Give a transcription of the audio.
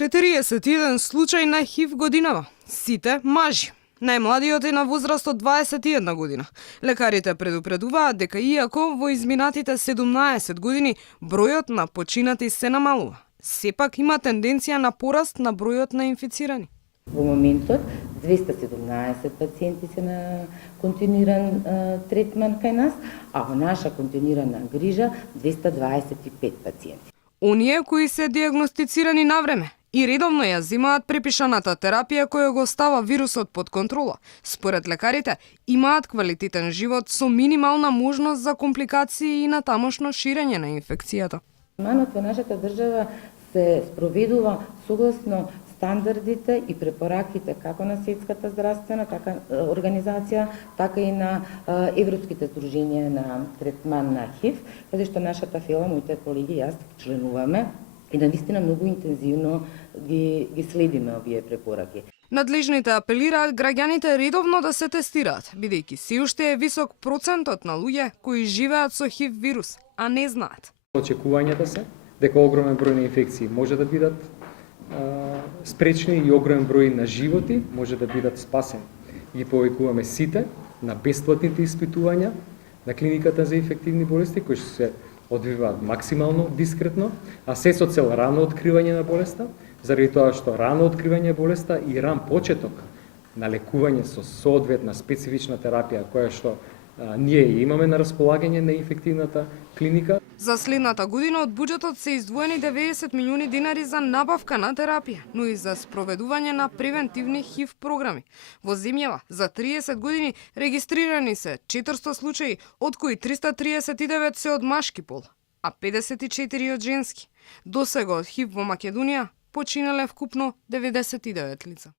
41 случај на ХИВ годинава. Сите мажи. Најмладиот е на возраст од 21 година. Лекарите предупредуваат дека иако во изминатите 17 години бројот на починати се намалува, сепак има тенденција на пораст на бројот на инфицирани. Во моментот 217 пациенти се на континуиран третман кај нас, а во наша континуирана грижа 225 пациенти. Оние кои се диагностицирани навреме и редовно ја земаат препишаната терапија која го става вирусот под контрола, според лекарите, имаат квалитетен живот со минимална можност за компликации и на тамошно ширење на инфекцијата. Манот во нашата држава се спроведува согласно стандардите и препораките како на Светската здравствена организација, така и на европските здруженија на третман на ХИВ, каде што нашата фела, моите колеги и јас членуваме и навистина многу интензивно ги следиме овие препораки. Надлежните апелираат граѓаните редовно да се тестираат, бидејќи се уште е висок процентот на луѓе кои живеат со ХИВ вирус, а не знаат. Очекувањата се дека огромен број на инфекции може да бидат спречени и огромен број на животи може да бидат спасени. Ги повикуваме сите на бесплатните испитувања на клиниката за инфективни болести кои се одвиваат максимално дискретно, а се со цел рано откривање на болеста, заради тоа што рано откривање болеста и ран почеток на лекување со соодветна специфична терапија која што ние имаме на располагање на инфективната клиника. За следната година од буџетот се издвоени 90 милиони динари за набавка на терапија, но и за спроведување на превентивни ХИВ програми. Во земјава за 30 години регистрирани се 400 случаи, од кои 339 се од машки пол, а 54 од женски. Досега од ХИВ во Македонија починале вкупно 99 лица.